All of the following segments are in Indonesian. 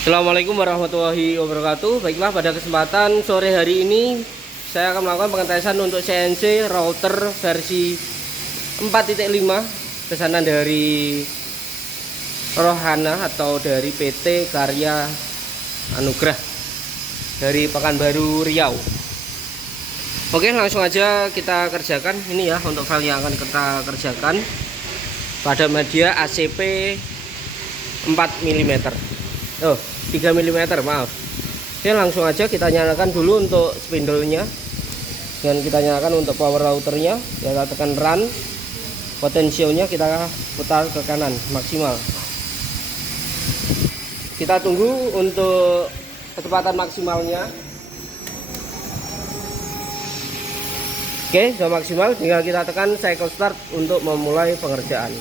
Assalamualaikum warahmatullahi wabarakatuh. Baiklah, pada kesempatan sore hari ini saya akan melakukan pengetesan untuk CNC router versi 4.5 pesanan dari Rohana atau dari PT Karya Anugrah dari Pekanbaru Riau. Oke, langsung aja kita kerjakan. Ini ya untuk file yang akan kita kerjakan pada media ACP 4 mm. Oh, 3 mm, maaf. Oke, langsung aja kita nyalakan dulu untuk spindle-nya. Dan kita nyalakan untuk power routernya. Kita tekan run. Potensionya kita putar ke kanan maksimal. Kita tunggu untuk kecepatan maksimalnya. Oke, sudah maksimal. Tinggal kita tekan cycle start untuk memulai pengerjaan.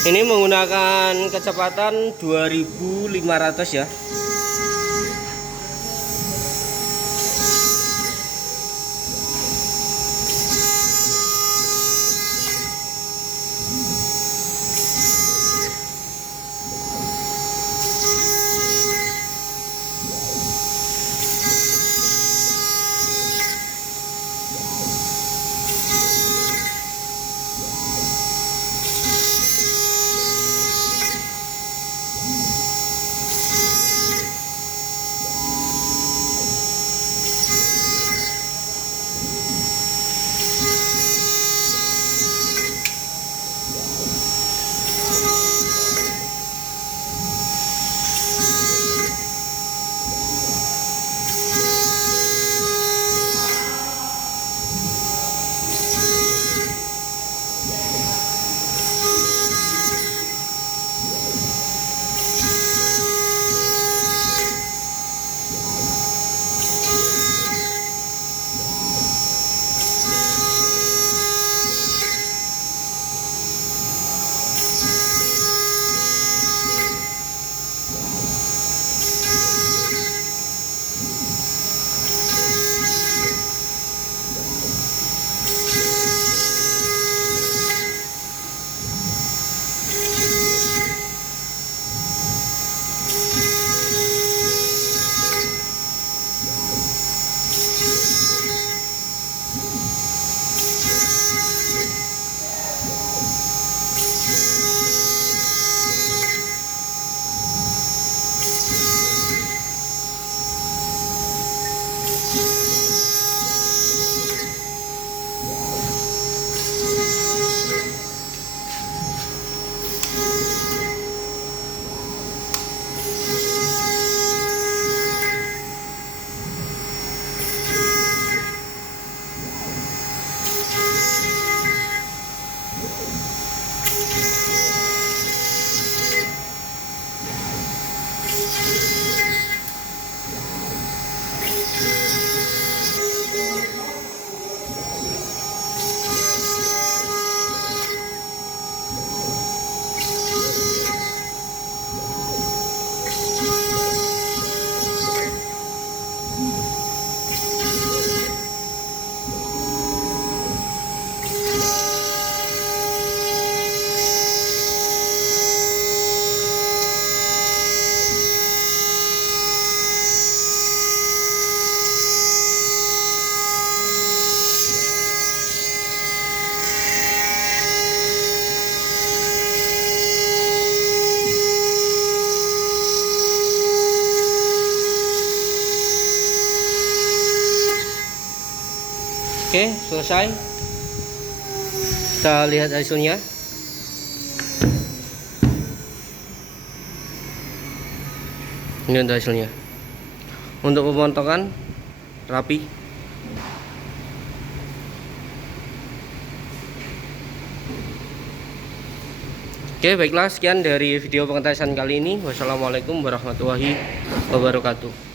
Ini menggunakan kecepatan 2500 ya. Oke, selesai. Kita lihat hasilnya. Ini untuk hasilnya. Untuk pemotongan rapi. Oke, baiklah, sekian dari video pengetesan kali ini. Wassalamualaikum warahmatullahi wabarakatuh.